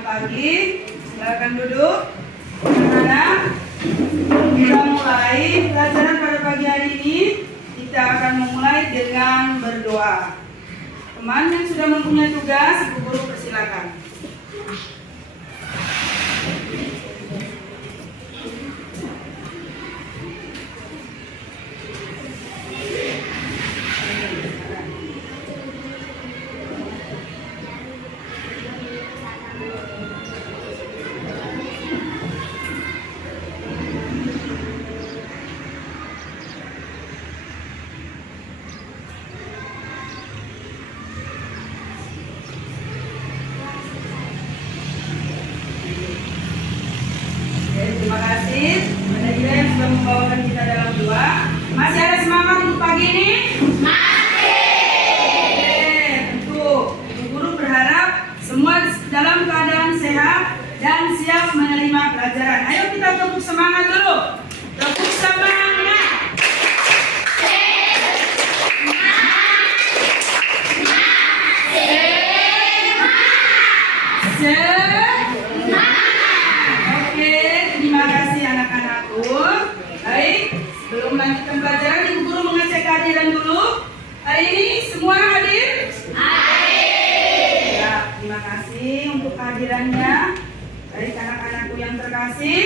Selamat pagi, silakan duduk. Anak-anak, kita mulai pelajaran pada pagi hari ini. Kita akan memulai dengan berdoa. Teman yang sudah mempunyai tugas, Ibu Guru persilakan. Terima kasih kepada kita yang sudah membawakan kita dalam doa. Masih ada semangat untuk pagi ini? Masih. Tentu Ibu Guru berharap semua dalam keadaan sehat dan siap menerima pelajaran. Ayo kita tepuk semangat dulu. Tepuk semangat. Terima kasih anak-anakku. Baik, sebelum melanjutkan pelajaran, Ibu Guru mengecek kehadiran dulu. Hari ini semua hadir? Hadir. Ya, terima kasih untuk kehadirannya. Baik anak-anakku yang terkasih,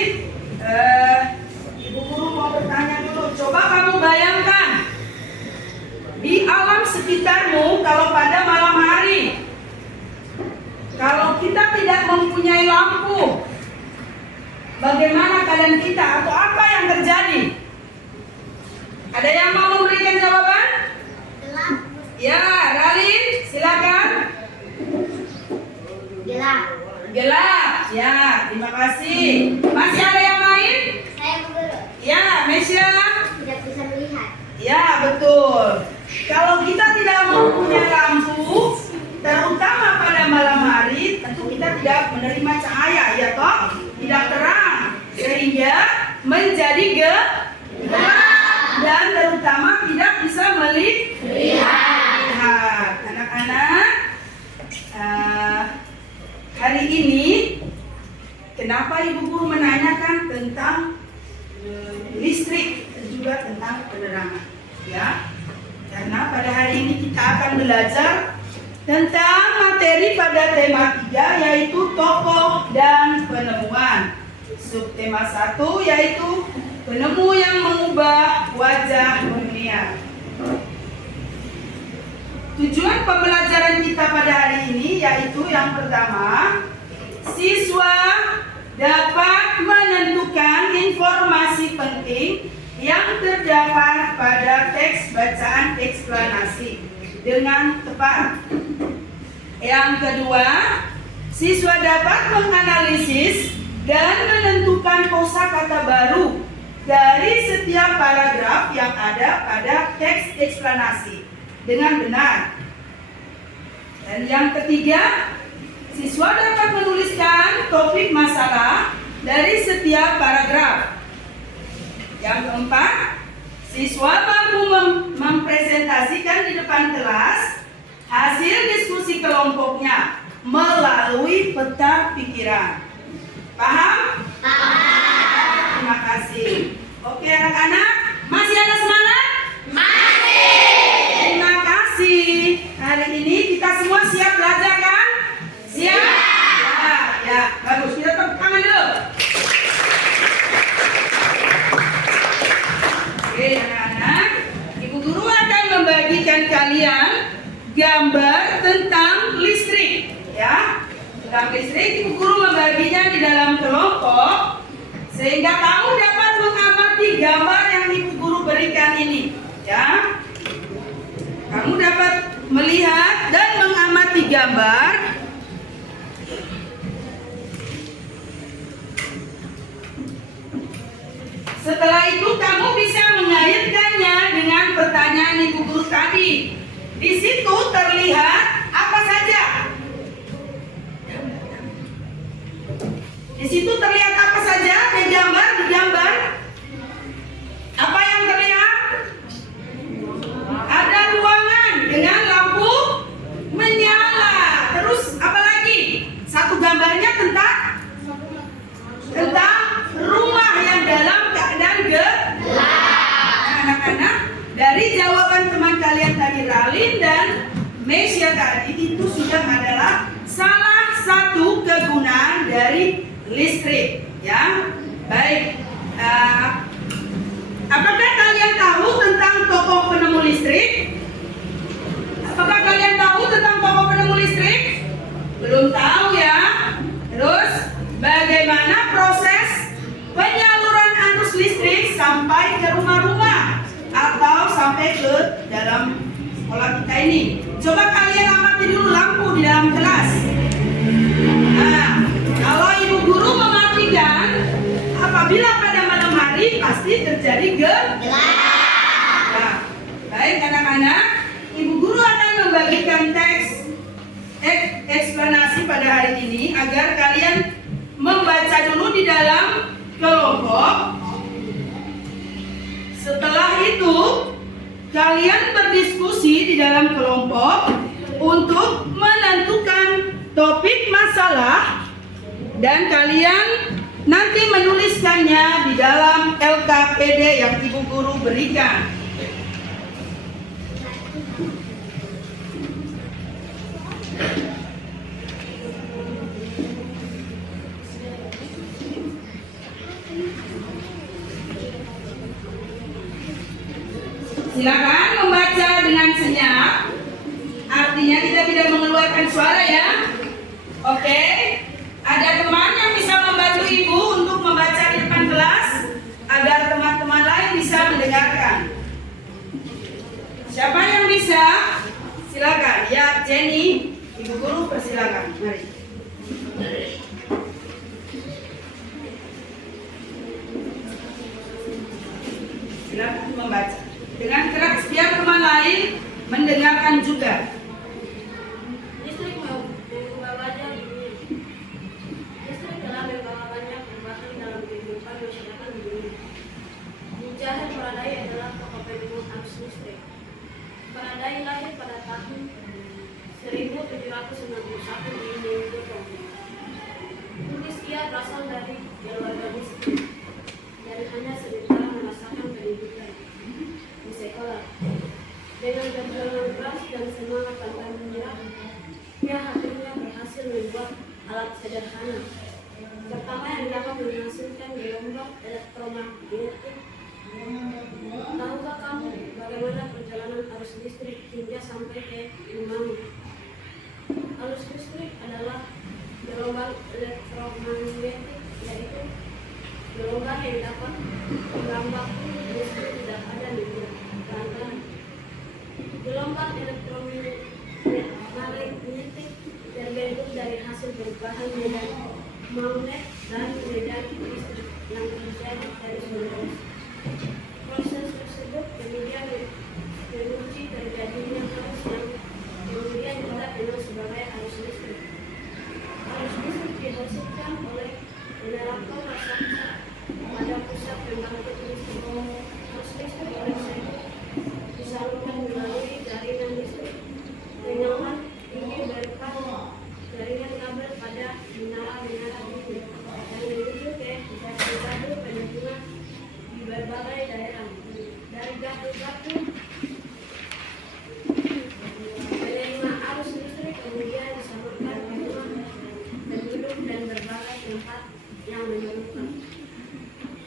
Ibu Guru mau bertanya dulu. Coba kamu bayangkan di alam sekitarmu kalau pada malam hari, kalau kita tidak mempunyai lampu, bagaimana keadaan kita atau apa yang terjadi? Ada yang mau memberikan jawaban? Gelap. Ya, Ralin, silakan. Gelap. Gelap. Ya, terima kasih. Masih ada yang lain? Saya guru. Ya, Mesya. Tidak bisa melihat. Ya, betul. Kalau kita tidak mempunyai lampu, terutama pada malam hari, tentu kita tidak menerima cahaya, ya toh? Tidak terang, sehingga menjadi gelap dan terutama tidak bisa melihat. Anak-anak, hari ini kenapa Ibu Guru menanyakan tentang listrik dan juga tentang penerangan, ya? Karena pada hari ini kita akan belajar tentang materi pada tema 3, yaitu tokoh dan penemuan. Subtema 1 yaitu penemu yang mengubah wajah dunia. Tujuan pembelajaran kita pada hari ini yaitu yang pertama, siswa dapat menentukan informasi penting yang terdapat pada teks bacaan eksplanasi dengan tepat. Yang kedua, siswa dapat menganalisis dan menentukan kosakata baru dari setiap paragraf yang ada pada teks eksplanasi dengan benar. Dan yang ketiga, siswa dapat menuliskan topik masalah dari setiap paragraf. Yang keempat, siswa mampu mempresentasikan di depan kelas hasil diskusi kelompoknya melalui peta pikiran. Paham? Paham. Terima kasih. Oke anak-anak, masih ada semangat? Masih. Terima kasih. Hari ini kita semua siap belajar kan? Siap? Ya, bagus. Kita tepuk tangan dulu. Oke anak-anak, Ibu Guru akan membagikan kalian gambar tentang listrik, ya. Tentang listrik, Ibu Guru membaginya di dalam kelompok sehingga kamu dapat mengamati gambar yang Ibu Guru berikan ini, ya. Kamu dapat melihat dan mengamati gambar. Setelah itu kamu bisa mengaitkannya dengan pertanyaan Ibu Guru tadi. Di situ terlihat apa saja? Di situ terlihat apa saja? Di gambar. Apa yang terlihat? Ada ruangan dengan lampu menyala. Terus apa lagi? Satu gambarnya tentang Belum tahu ya. Terus bagaimana proses penyaluran arus listrik sampai ke rumah-rumah atau sampai ke dalam sekolah kita ini? Coba kalian amati dulu lampu di dalam kelas. Nah, kalau ibu guru mematikan, apabila pada malam hari pasti terjadi gelap. Nah, baik anak-anak, ibu guru akan membagikan teks eksplanasi pada hari ini agar kalian membaca dulu di dalam kelompok. Setelah itu kalian berdiskusi di dalam kelompok untuk menentukan topik masalah dan kalian nanti menuliskannya di dalam LKPD yang ibu guru berikan. Silakan membaca dengan senyap. Artinya kita tidak mengeluarkan suara ya. Oke. Ada teman yang bisa membantu ibu untuk membaca di depan kelas agar teman-teman lain bisa mendengarkan. Siapa yang bisa? Silakan. Ya, Jenny, ibu guru persilakan. Mari. Silakan membaca dengan keras biar teman lain mendengarkan juga. Listrik membawanya dunia. Listrik telah membawa banyak perubahan dalam kehidupan masyarakat di dunia. Mujahid Paradai adalah tokoh penyembuh arus listrik. Paradai lahir pada tahun 1791 di Minnesota. Tulis ia berasal dari keluarga listrik. Dari hanya sementara merasakan pendidikan di sekolah. Dengan perjuangan keras dan semangat tanpa menyerah, ia akhirnya berhasil membuat alat sederhana pertama yang dapat menghasilkan gelombang elektromagnetik. Tahukah kamu bagaimana perjalanan arus listrik hingga sampai ke rumahmu? Arus listrik adalah gelombang elektromagnetik, yaitu gelombang yang dapat menggambar listrik tidak ada di pelan-pelan. Gelombang elektromagnetik terbentuk dari hasil perubahan medan magnet dan medan listrik yang terjadi dari sumber. Proses tersebut kemudian menguji terjadinya arus yang kemudian kita kenal sebagai arus listrik. Arus listrik dihasilkan oleh generator raksasa pada pusat pembangkit listrik. Arus listrik oleh sebut disalurkan melalui jaringan listrik dengan tinggi berupa jaringan kabel pada menara-menara tinggi dan menuju ke gardu penghubungan di berbagai daerah. Dari gardu-gardu penerima arus listrik kemudian disalurkan ke rumah penduduk dan berbagai tempat yang memerlukan.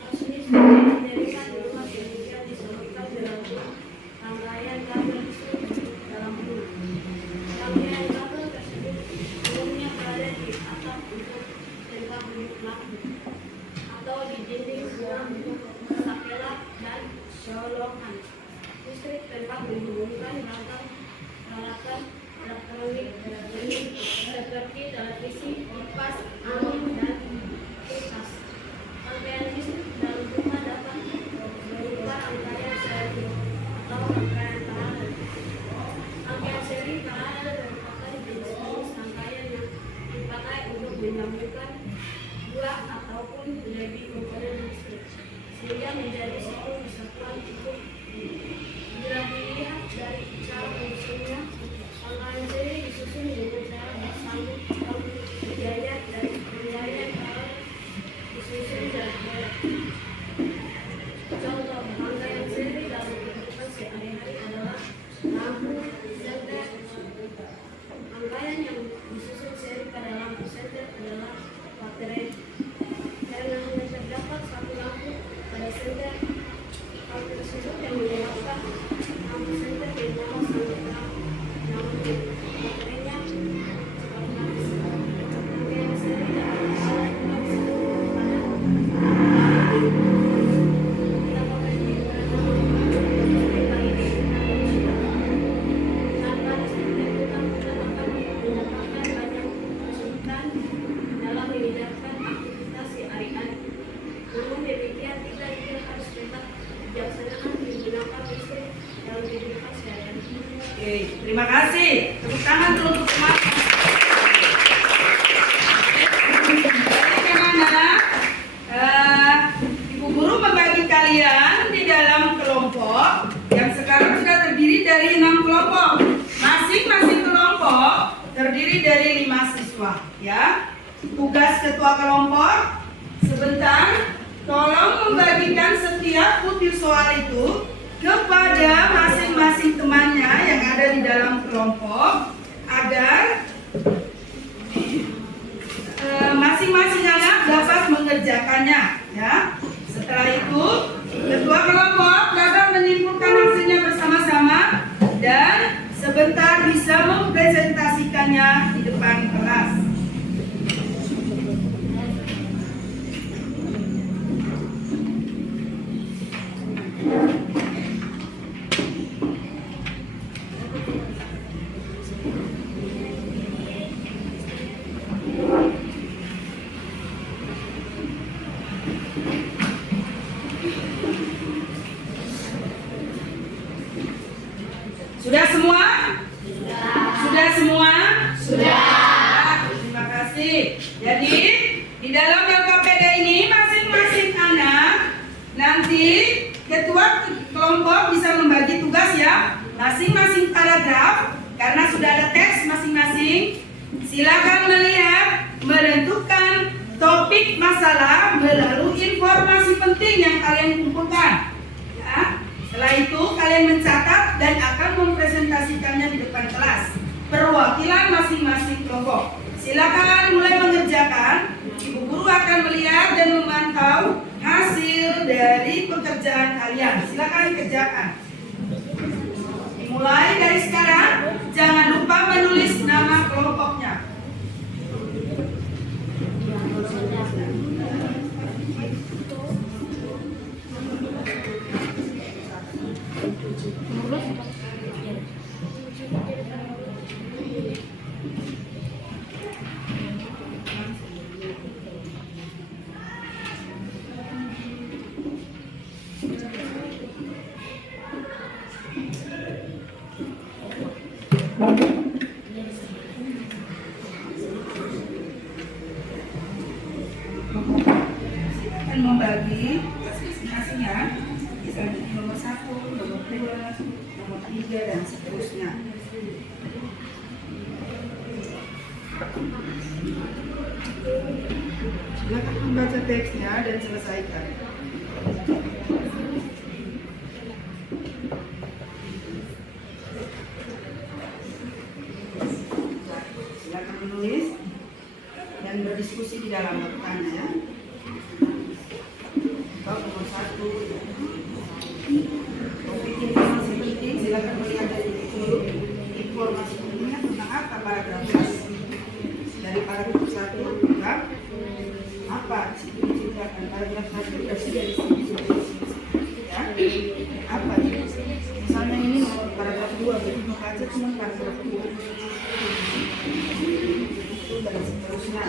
Arus listrik yang diterima di rumah kemudian disalurkan melalui rangkaian kabel listrik dalam rumah. Rangkaian kabel tersebut umumnya berada di atap untuk tempat duduk makmum atau di dinding rumah untuk sakela dan solokan. Listrik tempat menghubungkan peralatan elektronik seperti televisi, kipas angin, dan kulkas. Rangkaian listrik dalam rumah dapat berupa rangkaian seri atau rangkaian paralel. Rangkaian seri paralel merupakan jenis rangkaian yang dipakai untuk menyambungkan dua ataupun lebih komponen listrik sehingga menjadi satu kesatuan utuh. Bila dilihat dari cara fungsinya, rangkaian seri disusun dengan cara bersambung atau bergaya dari rangkaian paralel disusun jarak. Contoh rangkaian seri dalam kehidupan sehari-hari adalah lampu senter. Rangkaian yang disusun seri pada lampu senter adalah baterai. Karena hanya terdapat satu lampu pada senter, hal tersebut siswa ya. Tugas ketua kelompok sebentar, tolong membagikan setiap butir soal itu kepada masing-masing temannya yang ada di dalam kelompok agar masing-masing anak dapat mengerjakannya ya. Setelah itu ketua kelompok dapat menyimpulkan hasilnya bersama-sama dan sebentar bisa mempresentasikannya di depan kelas. Sudah semua? Sudah semua? Sudah. Terima kasih. Jadi di dalam LKPD ini masing-masing anak nanti ketua kelompok bisa membagi tugas ya, masing-masing paragraf karena sudah ada teks masing-masing. Silakan melihat, menentukan topik masalah melalui informasi penting yang kalian kumpulkan. Ya. Setelah itu kalian mencatat dan akan mempresentasikannya di depan kelas. Perwakilan masing-masing kelompok. Silakan mulai mengerjakan. Ibu guru akan melihat dan memantau hasil dari pekerjaan kalian. Silakan kerjakan. Mulai dari sekarang, jangan lupa menulis nama kelompoknya. Akan membagi masing-masing ya, bisa jadi nomor 1, nomor 2, nomor 3 dan seterusnya. Silakan membaca teksnya dan selesaikan. Silakan menulis dan berdiskusi di dalam notannya ya. Nomor 1, topik informasi penting, silakan melihat dari dulu informasi pentingnya tentang apa paragraf 1. Dari paragraf 1 tentang apa diceritakan paragraf 1 versi dari sini ya, apa ya? Misalnya ini paragraf 2, berarti membaca cuma paragraf 2 itu dan seterusnya.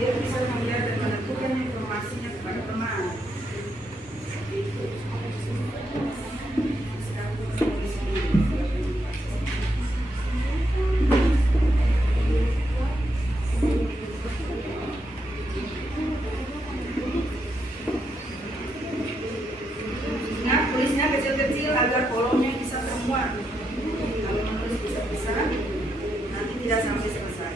Dia bisa melihat dan menentukan informasinya kepada teman. Ingat, tulisnya kecil-kecil agar kolomnya bisa termuat. Kalau menulis besar-besar, nanti tidak sampai selesai.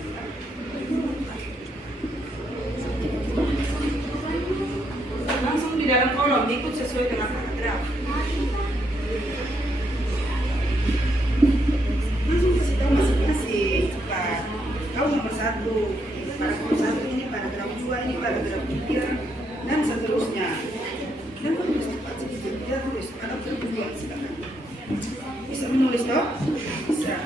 Langsung di dalam kolom, ikut sesuai dengan paragraf. 1. Paragraf 1 ini, paragraf 2 ini, paragraf 3 dan seterusnya. Dan menulis cepat sedikit, ya tulis. Paragraf 2 silakan. Bisa menulis toh? Bisa.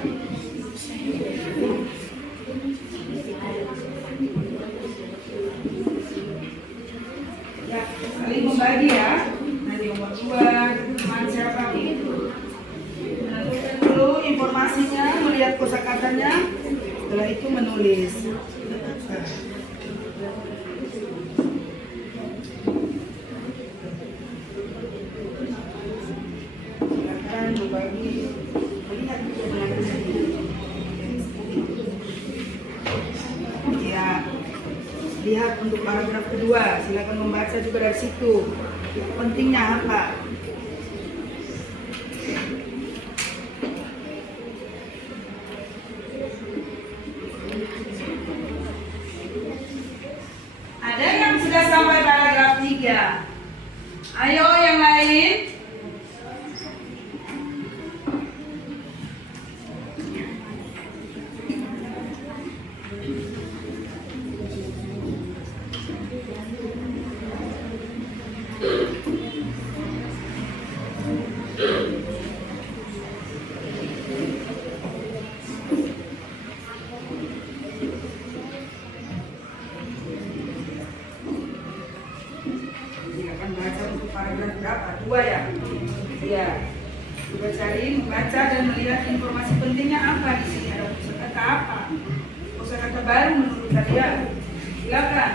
Ya, saling membagi ya. Nanti nomor 2, teman siapa gitu. Menentukan dulu informasinya, melihat kosakatanya, setelah itu menulis. Silakan membagi, melihat juga dengan ya. Lihat untuk paragraf kedua, silakan membaca juga dari situ. Pentingnya apa? Ada yang sudah sampai paragraf 3? Ayo yang lain. Silakan baca untuk paragraf berapa? 2 ya? Iya. Coba cari, membaca dan melihat informasi pentingnya apa di sini. Ada kosakata apa? Kosakata baru menurut kalian. Silakan.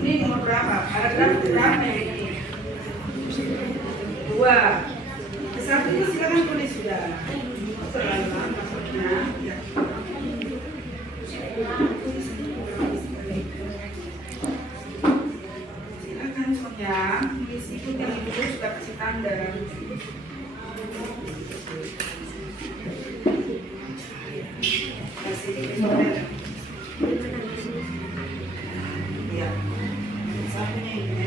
Ini nomor berapa? Paragraf berapa ini? 2. Satu itu silakan tulis sudah. Terlalu lama maksudnya. Ya. Silakan Sonya, mengisi itu yang ibu sudah kasih tanda. Kasih di Sonya. Ya. Satunya ini.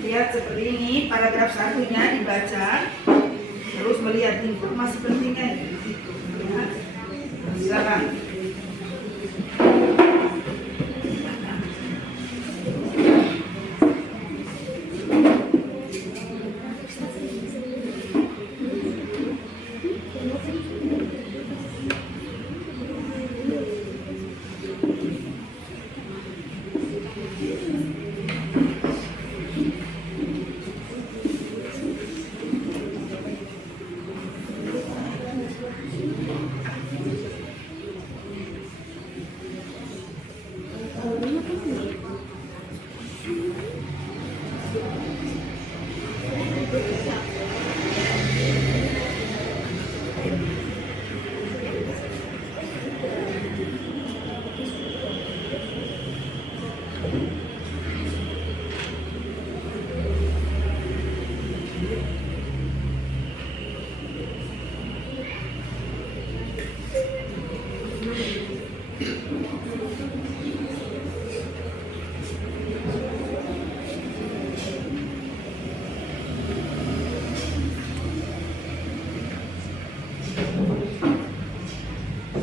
Lihat seperti ini, paragraf 1-nya dibaca, terus melihat informasi pentingnya di situ. Lihat. Silakan.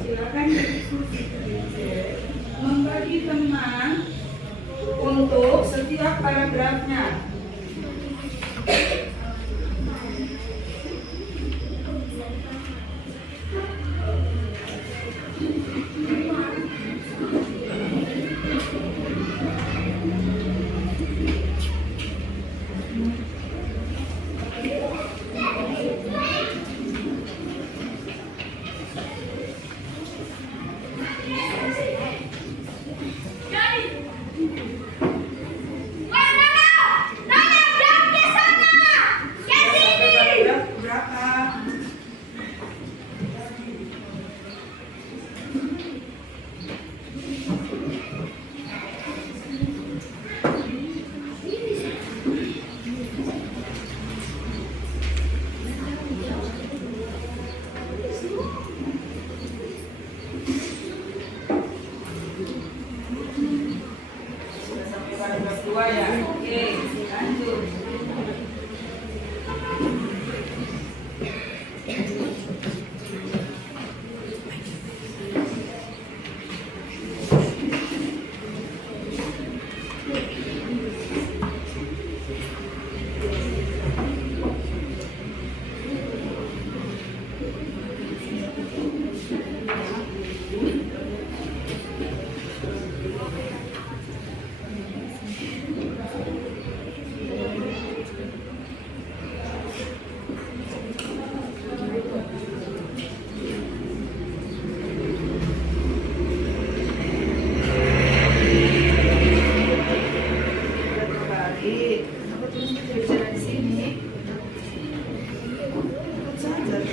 Silakan diskusi membagi teman untuk setiap paragrafnya.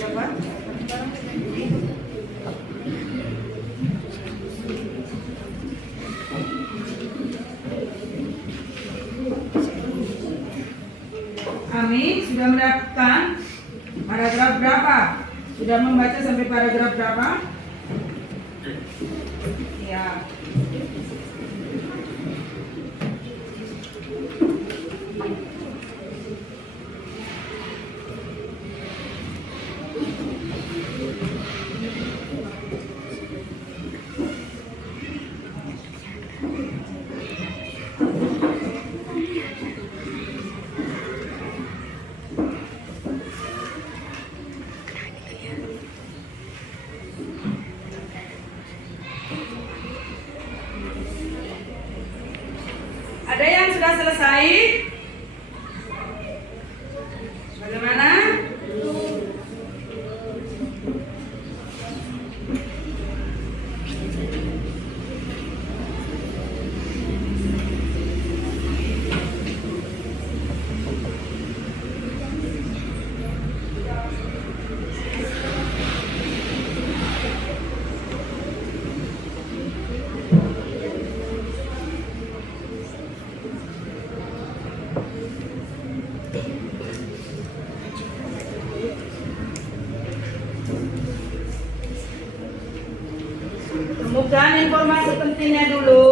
Siapa? Kami sudah mendapatkan paragraf berapa? Sudah membaca sampai paragraf berapa? Ya. Ada yang sudah selesai? Bagaimana? Temukan informasi pentingnya dulu,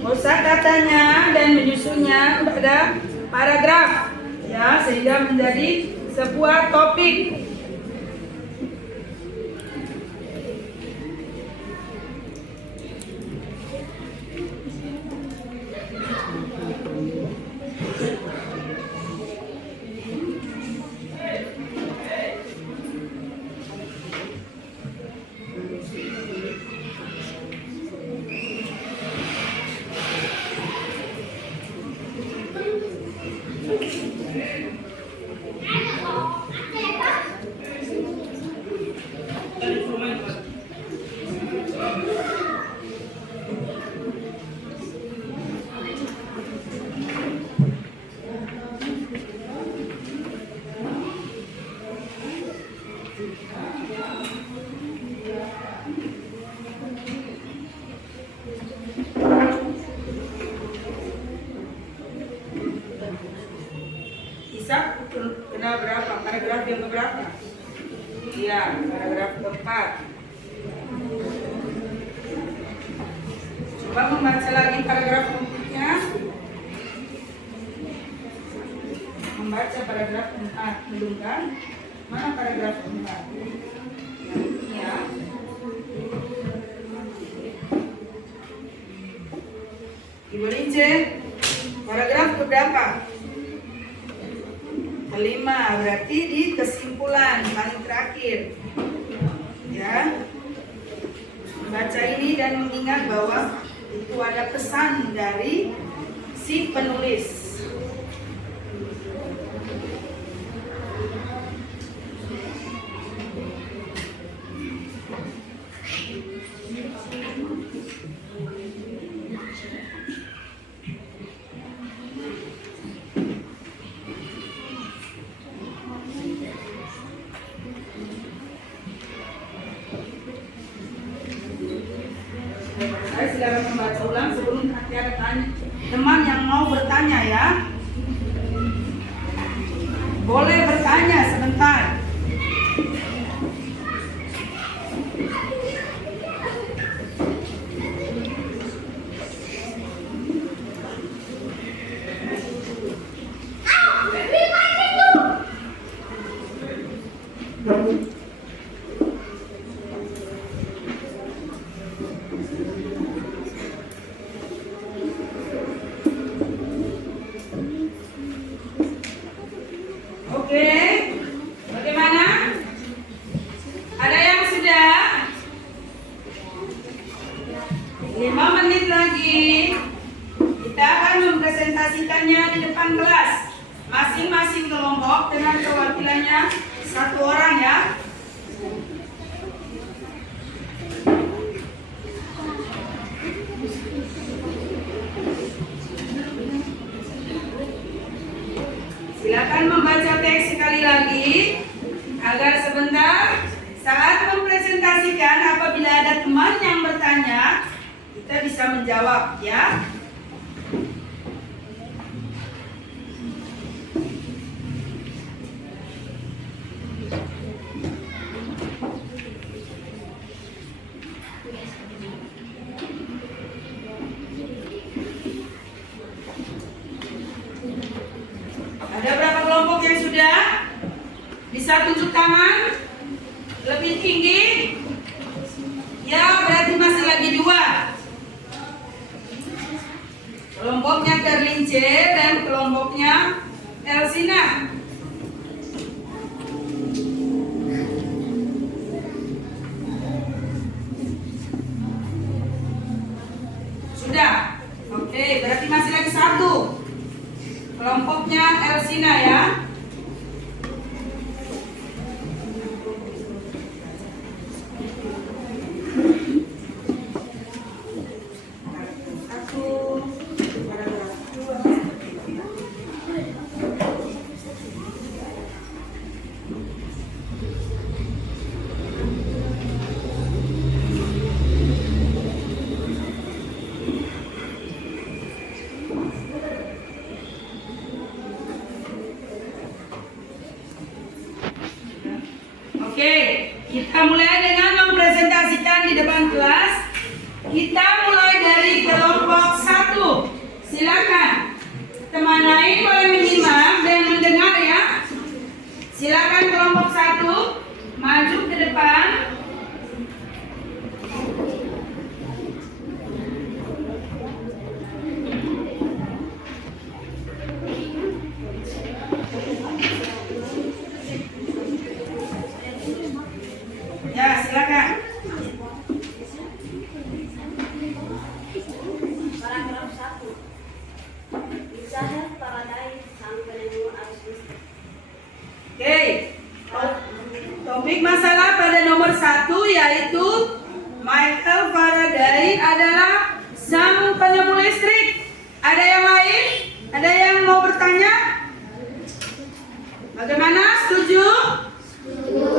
kosakatanya dan menyusunnya pada paragraf, ya, sehingga menjadi sebuah topik. Hisab kena berapa? Paragraf yang keberapa? Iya, paragraf keempat. Coba membaca lagi paragraf keempatnya. Membaca paragraf keempat, belum kan? Mana paragraf keempat? Ya. Ibu Lince, paragraf keberapa? Kelima, berarti di kesimpulan paling terakhir, ya. Membaca ini dan mengingat bahwa itu ada pesan dari si penulis. Saya silakan membaca ulang sebelum nanti ada teman yang mau bertanya, ya. Boleh bertanya sebentar. Oke, bagaimana? Ada yang sudah? 5 menit lagi kita akan mempresentasikannya di depan kelas. Masing-masing kelompok dengan perwakilannya 1 orang, ya. Silakan membaca teks sekali lagi pastikan apabila ada teman yang bertanya, kita bisa menjawab ya. Ada berapa kelompok yang sudah? Bisa tunjuk tangan? Lebih tinggi? Ya, berarti masih lagi 2. Kelompoknya Terlince dan kelompoknya Elsina. Sudah? Oke, berarti masih lagi 1. Kelompoknya Elsina ya. Oke, kita mulai dengan mempresentasikan di depan kelas. Kita mulai dari kelompok 1. Silakan. Teman lain boleh menyimak dan mendengar ya. Silakan kelompok 1 maju ke depan. Ya, silakan. Paragraf 1. Misalnya Faraday sang penemu arus listrik. Oke. Topik masalah pada nomor 1 yaitu Michael Faraday adalah sang penemu listrik. Ada yang lain? Ada yang mau bertanya? Bagaimana? Setuju?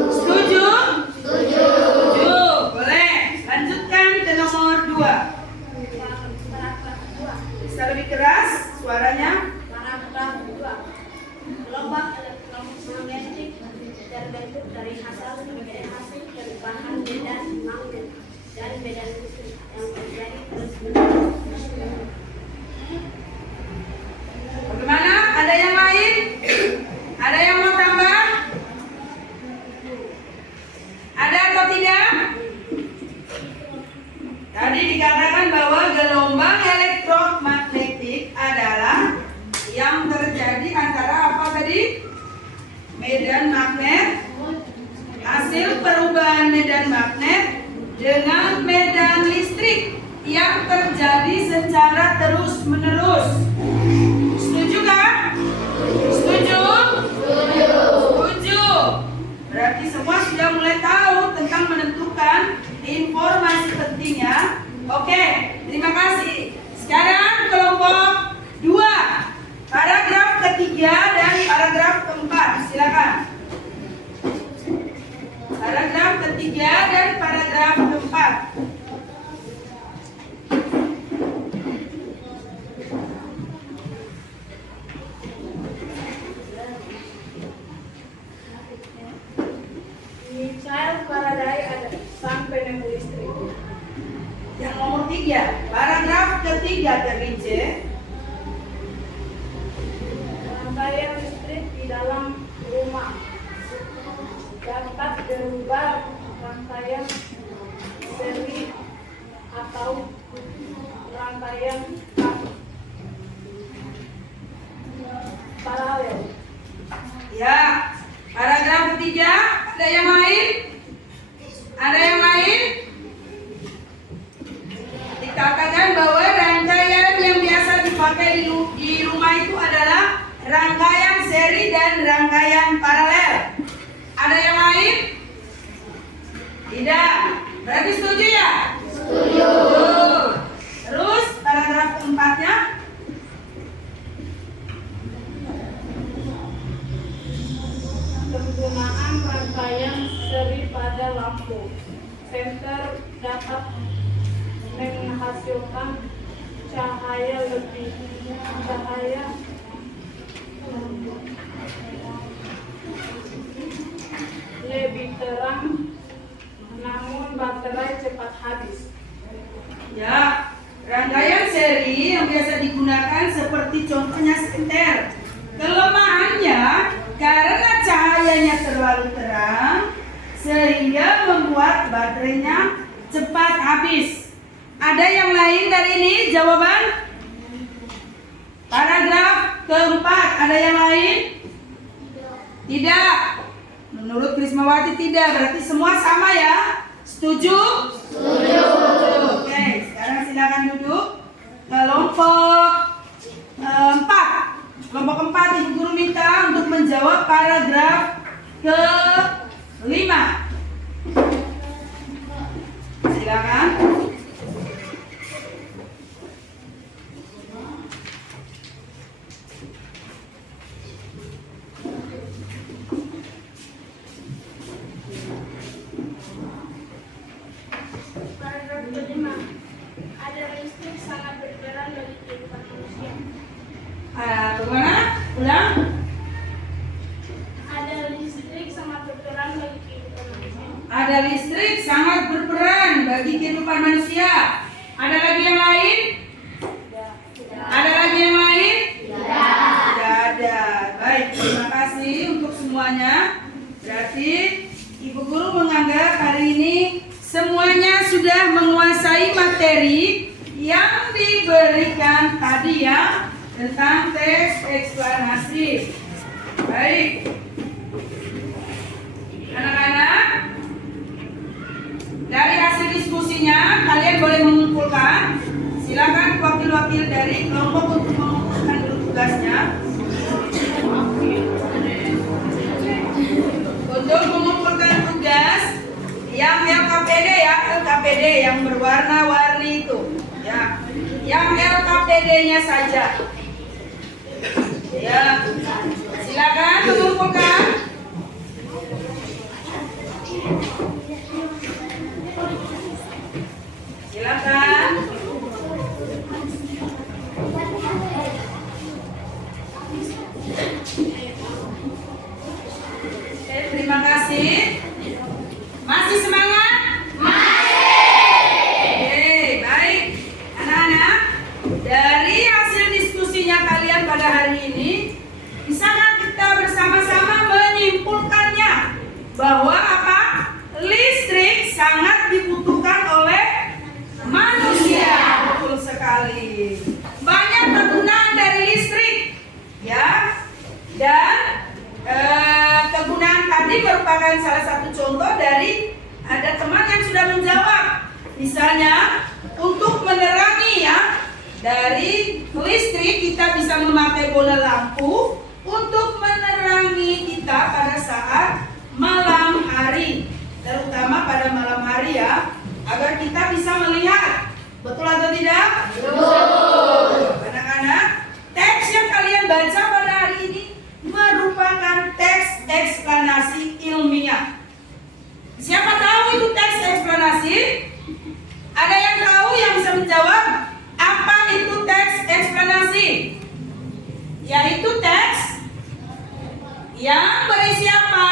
Setuju? Setuju. Boleh. Lanjutkan ke nomor 2. Paragraf 2. Bisa lebih keras suaranya? Paragraf 2. Gelombang elektromagnetik terbentuk dari hasil perubahan medan magnet dan medan listrik yang terjadi terus-menerus. Bagaimana? Ada yang lain? Ada yang mau tambah? Ada atau tidak? Tadi dikatakan bahwa gelombang elektromagnetik adalah yang terjadi antara apa tadi? Medan magnet, hasil perubahan medan magnet dengan medan listrik yang terjadi secara terus-menerus. Setuju kan? Setuju? Setuju. Berarti semua sudah mulai tahu tentang menentukan informasi pentingnya. Oke, terima kasih. Sekarang kelompok 2. Paragraf ketiga dan paragraf keempat. Silakan. Paragraf ketiga dan paragraf keempat. Michael Faraday ada sang penemu listrik. Yang nomor 3. Paragraf ketiga Terlince. Rangkaian listrik di dalam rumah dapat berubah rangkaian seri atau rangkaian paralel. Ya, paragraf ketiga. Ada yang lain? Ada yang lain? Dikatakan bahwa rangkaian yang biasa dipakai di rumah itu adalah rangkaian seri dan rangkaian paralel. Ada yang lain? Tidak. Berarti setuju ya? Setuju. Terus paragraf keempatnya. Penggunaan rangkaian seri pada lampu. senter dapat menghasilkan cahaya lebih terang, namun baterai cepat habis. Ya, rangkaian seri yang biasa digunakan seperti contohnya senter. Kelemahannya karena cahayanya terlalu terang sehingga membuat baterainya cepat habis. Ada yang lain dari ini jawaban? Paragraf keempat, ada yang lain? Tidak. Menurut Krismawati tidak, berarti semua sama ya? Setuju? Setuju. Oke, sekarang silakan duduk. Kelompok 4. Kelompok 4 Ibu Guru minta untuk menjawab paragraf ke-5. Silakan. Paragraf kelima, ada listrik sangat berperan bagi kehidupan manusia. Bagaimana? Ulang. Ada listrik sangat berperan bagi kehidupan manusia. Ada listrik sangat berperan bagi kehidupan manusia. Ada lagi yang lain? Ada lagi yang lain? Tidak ada. Baik, terima kasih untuk semuanya. Berarti Ibu Guru menganggap hari ini semuanya sudah menguasai materi yang diberikan tadi ya, tentang teks eksplanasi. Baik. Anak-anak, dari hasil diskusinya kalian boleh mengumpulkan. Silakan wakil-wakil dari kelompok untuk mengumpulkan dulu tugasnya. Untuk mengumpulkan tugas yang LKPD ya, LKPD yang berwarna-warni itu ya, yang LKPD-nya saja ya. Silakan mengumpulkan. Silakan. Oke, terima kasih. Masih semangat? Oke, baik. Anak-anak, dari hasil diskusinya kalian pada hari ini, bisakah kita bersama-sama menyimpulkannya bahwa apa? Listrik sangat dibutuhkan oleh manusia. Betul sekali. Banyak kegunaan dari listrik, ya. Dan kegunaan tadi merupakan salah satu contoh dari ada teman yang sudah menjawab. Misalnya untuk menerangi ya, dari listrik kita bisa memakai bola lampu untuk menerangi kita pada saat malam hari, terutama pada malam hari ya, agar kita bisa melihat. Betul atau tidak? Betul. Anak-anak, teks yang kalian baca pada hari ini merupakan teks eksplanasi ilmiah. Siapa tahu itu teks eksplanasi? Ada yang tahu yang bisa menjawab apa itu teks eksplanasi? Yaitu teks yang berisi apa?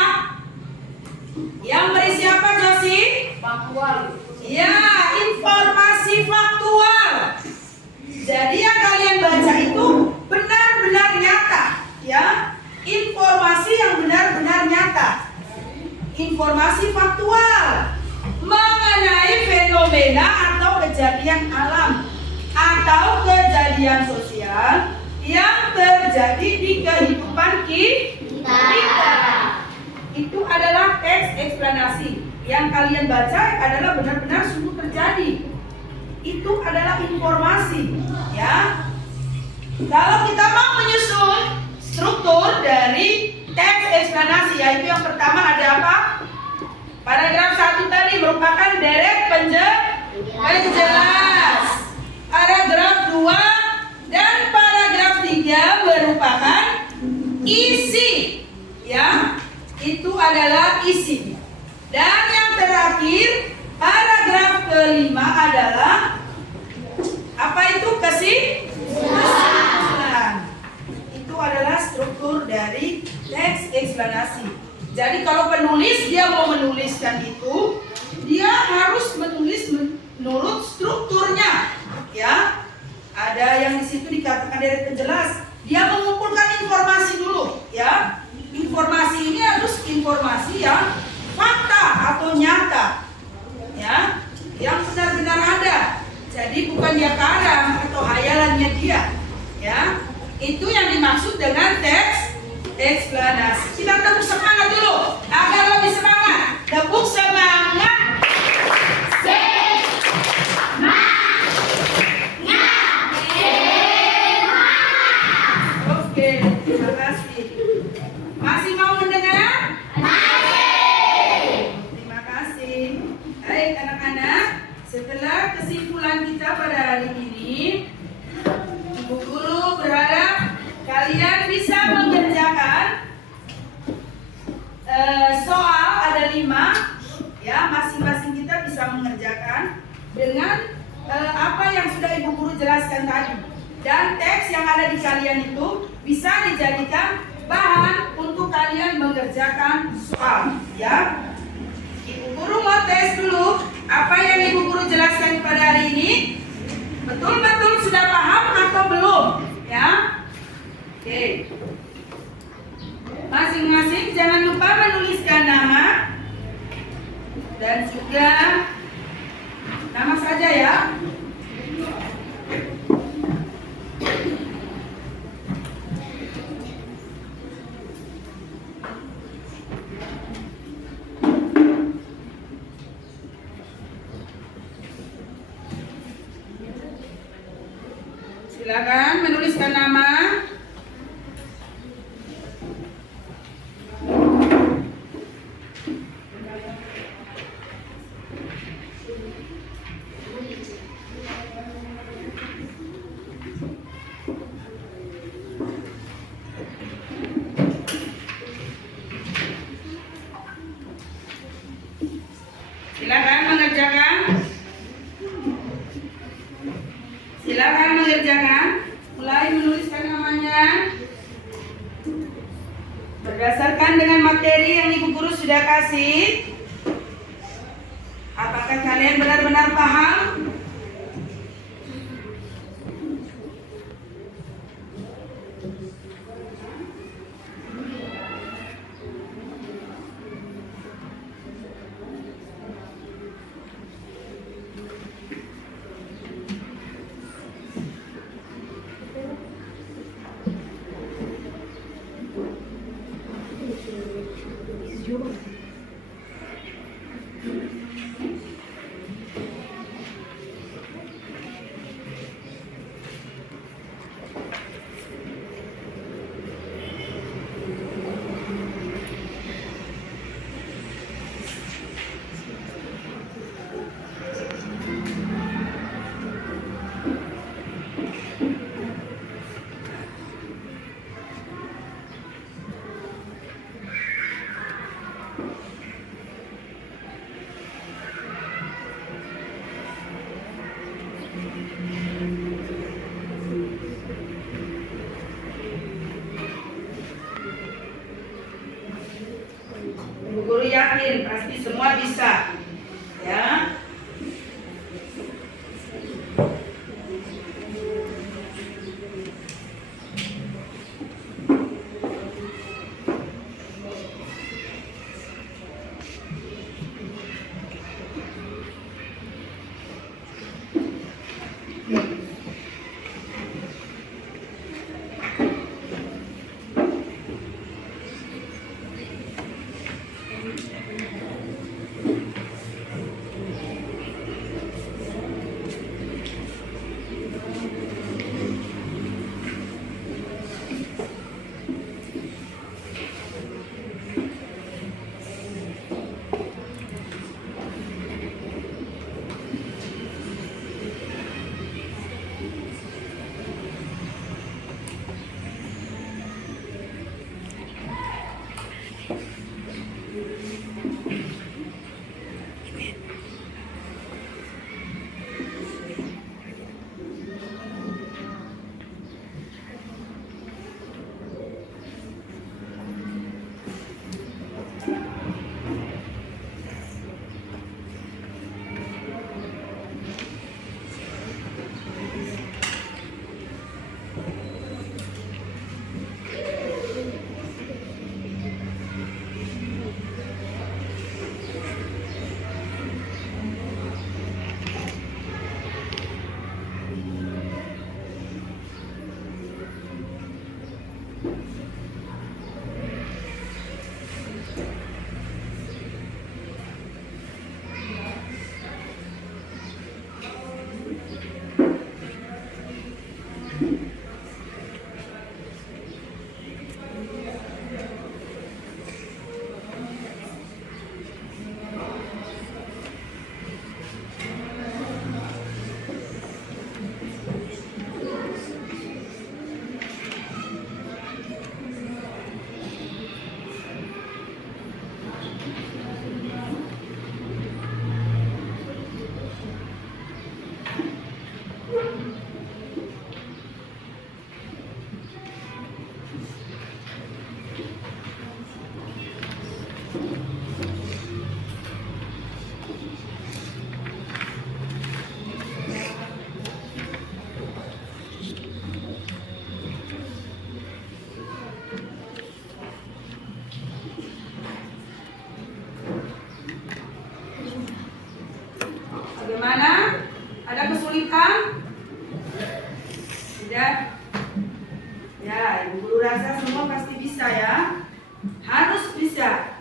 Yang berisi apa, Josi? Faktual. Ya, informasi faktual. Jadi yang kalian baca itu benar-benar nyata, ya. Informasi yang benar-benar nyata. Informasi faktual mengenai fenomena atau kejadian alam atau kejadian sosial yang terjadi di kehidupan kita. Itu adalah teks eksplanasi. Yang kalian baca adalah benar-benar sungguh terjadi. Itu adalah informasi, ya. Kalau kita mau menyusun struktur dari teks eksplanasi, yaitu yang pertama ada apa? Paragraf 1 tadi merupakan deret penjelas. Paragraf 2 dan paragraf 3 merupakan isi, ya. Itu adalah isi. Dan yang terakhir Paragraf kelima adalah apa itu kesimpulan. Itu adalah struktur dari teks eksplanasi. Jadi kalau penulis dia mau menuliskan itu, dia harus menulis menurut strukturnya, ya. Ada yang di situ dikatakan dari penjelas. Dia mengumpulkan informasi dulu, ya. Informasi ini harus informasi yang fakta atau nyata, ya, yang benar-benar ada. Jadi bukan dia kadang atau hayalannya dia, ya. Itu yang dimaksud dengan teks eksplanasi. Kita tepuk semangat dulu agar lebih semangat. Tepuk semangat. Oke, terima kasih. Masih mau mendengar? Terima kasih. Baik anak-anak, setelah kesimpulan kita pada hari ini, Ibu Guru berharap kalian bisa mengerjakan soal ada 5, ya, masing-masing kita bisa mengerjakan dengan apa yang sudah Ibu Guru jelaskan tadi. Dan teks yang ada di kalian itu bisa dijadikan bahan untuk kalian mengerjakan soal, ya. Ibu Guru mau tes dulu apa yang Ibu Guru jelaskan pada hari ini. Betul-betul sudah paham atau belum, ya? Oke. Masing-masing jangan lupa menuliskan nama dan juga nama saja, ya. Silakan menuliskan nama. Silakan mengerjakan. Silakan mengerjakan. Mulai menuliskan namanya. Berdasarkan dengan materi yang Ibu Guru sudah kasih, apakah kalian benar-benar paham? Ibu Guru yakin pasti semua bisa, ya. paham? Sudah? Ya, Ibu Guru rasa semua pasti bisa ya. Harus bisa.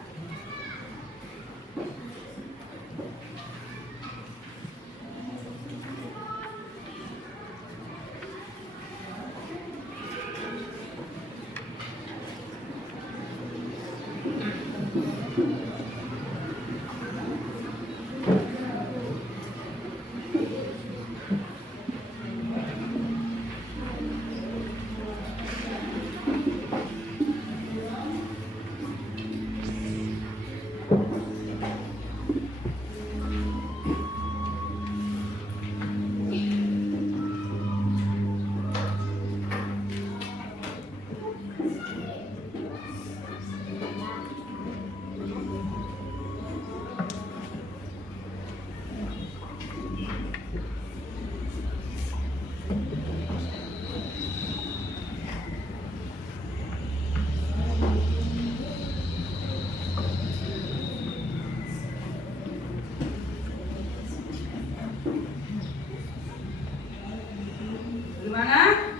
Gimana?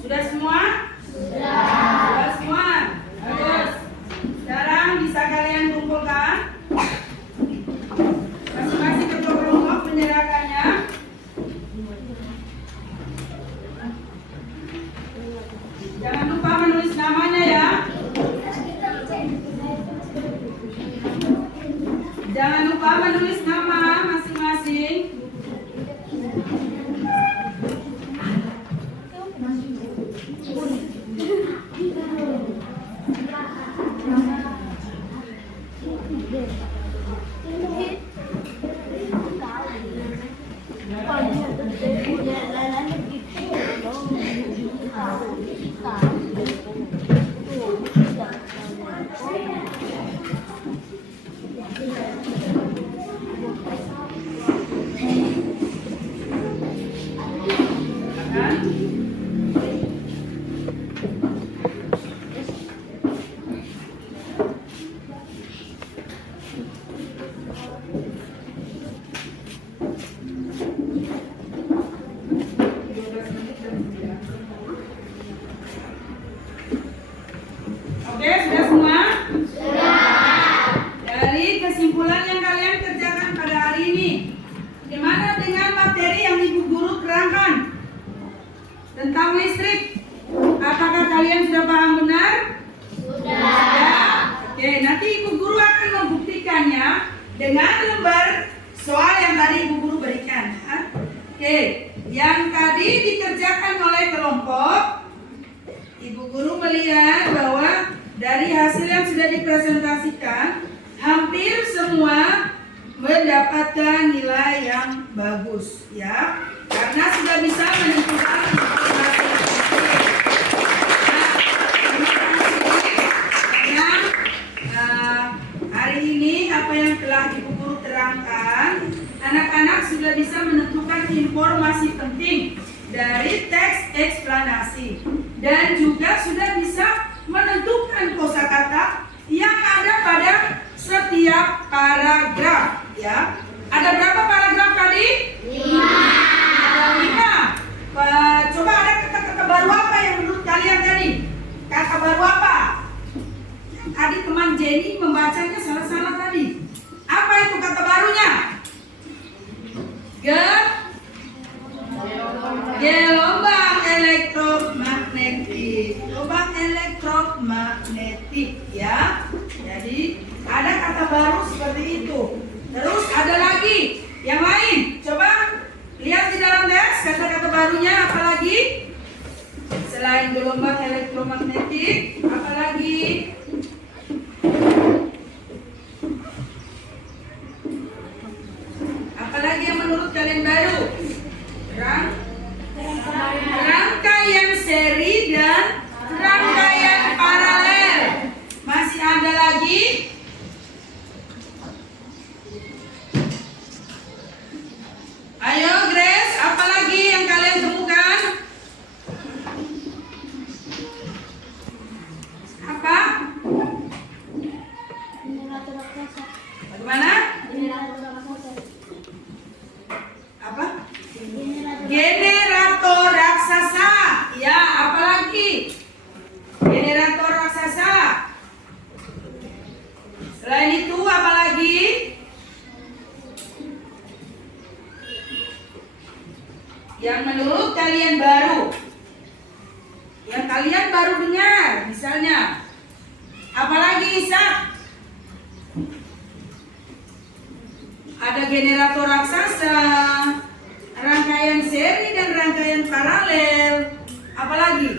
Sudah semua? Sudah semua? Bagus. Sekarang bisa kalian kumpulkan. Masing-masing ketua kelompok menyerahkannya. Jangan lupa menulis namanya ya. Jangan lupa menulis nama masing-masing. Oke, sudah semua? Sudah. Dari kesimpulan yang kalian kerjakan pada hari ini, bagaimana dengan materi yang Ibu Guru terangkan tentang listrik? Apakah kalian sudah paham benar? Sudah. Oke, nanti Ibu Guru akan membuktikannya dengan lembar soal yang tadi Ibu Guru berikan. Oke, yang tadi dikerjakan oleh kelompok, Ibu Guru melihat bahwa dari hasil yang sudah dipresentasikan, hampir semua mendapatkan nilai yang bagus, ya, karena sudah bisa menentukan informasi. Hari ini apa yang telah Ibu Guru terangkan, anak-anak sudah bisa menentukan informasi penting dari teks eksplanasi dan juga sudah bisa menentukan kosakata yang ada pada setiap paragraf, ya. Ada berapa paragraf tadi? 5. Ada 5. Coba ada kata-kata baru apa yang menurut kalian tadi? Kata baru apa? Tadi teman Jenny membacanya salah-salah tadi. Apa itu kata barunya? Gelombang elektromagnetik. Gelombang elektromagnetik, ya. Jadi ada kata baru seperti itu. Terus ada lagi yang lain. Coba lihat di dalam teks kata-kata barunya apa lagi? Selain gelombang elektromagnetik, apa lagi? Apalagi yang menurut kalian baru? Rangkaian seri dan rangkaian paralel. Masih ada lagi? Ayo Grace, apa lagi yang kalian temukan? Apa? Bagaimana? Apa? itu apa lagi? Yang menurut kalian baru. Yang kalian baru dengar, misalnya. Apalagi Isak? Ada generator raksasa, rangkaian seri dan rangkaian paralel. Apalagi?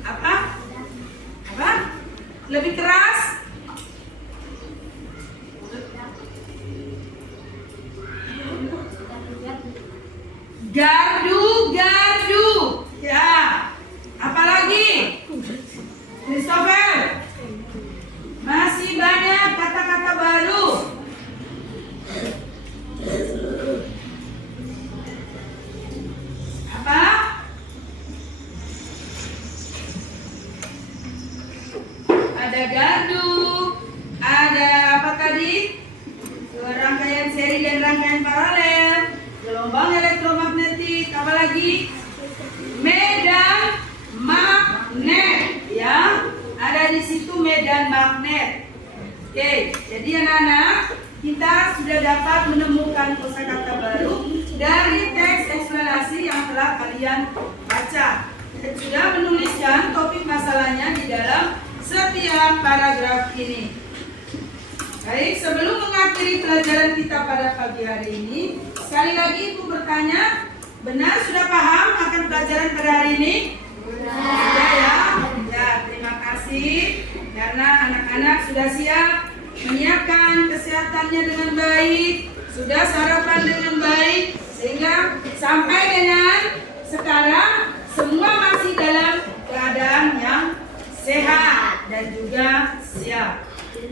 Apa? Apa? Lebih keras? Gardu. Ya. Apalagi? Christopher. Masih banyak kata-kata baru. Apa? Ada gardu, ada apa tadi? Rangkaian seri dan rangkaian paralel, gelombang elektromagnetik, apa lagi? Medan magnet, ya. Ada di situ medan magnet. Oke, jadi anak-anak, kita sudah dapat menemukan kosakata baru dari teks eksplanasi yang telah kalian baca. Dan sudah menuliskan topik masalahnya di dalam setiap paragraf ini. Baik, sebelum mengakhiri pelajaran kita pada pagi hari ini, sekali lagi Ibu bertanya, benar sudah paham akan pelajaran pada hari ini? Sudah ya? Ya, terima kasih karena anak-anak sudah siap menyiapkan kesehatannya dengan baik, sudah sarapan dengan baik, sehingga sampai dengan sekarang semua masih dalam keadaan yang sehat dan juga siap.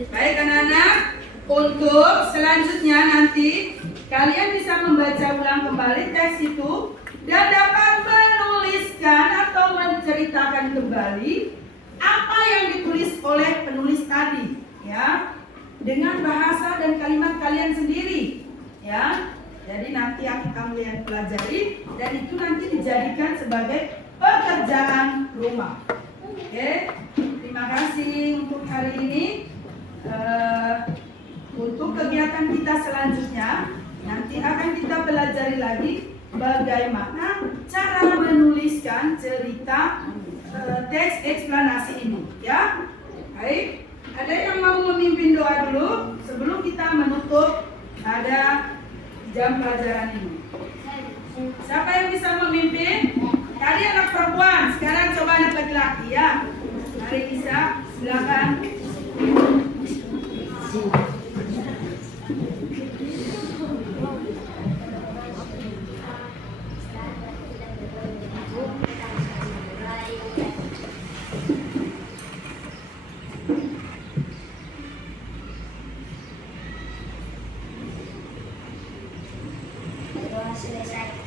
Baik anak-anak, untuk selanjutnya nanti kalian bisa membaca ulang kembali teks itu dan dapat menuliskan atau menceritakan kembali apa yang ditulis oleh penulis tadi, ya, dengan bahasa dan kalimat kalian sendiri, ya. Jadi nanti akan kalian pelajari dan itu nanti dijadikan sebagai pekerjaan rumah. Oke, terima kasih untuk hari ini. Untuk kegiatan kita selanjutnya nanti akan kita pelajari lagi bagaimana cara menuliskan cerita teks eksplanasi ini, ya. Baik, ada yang mau memimpin doa dulu sebelum kita menutup pada jam pelajaran ini? Siapa yang bisa memimpin? Tadi anak perempuan, sekarang coba anak laki-laki, ya. Mari bisa, silakan. Doa selesai.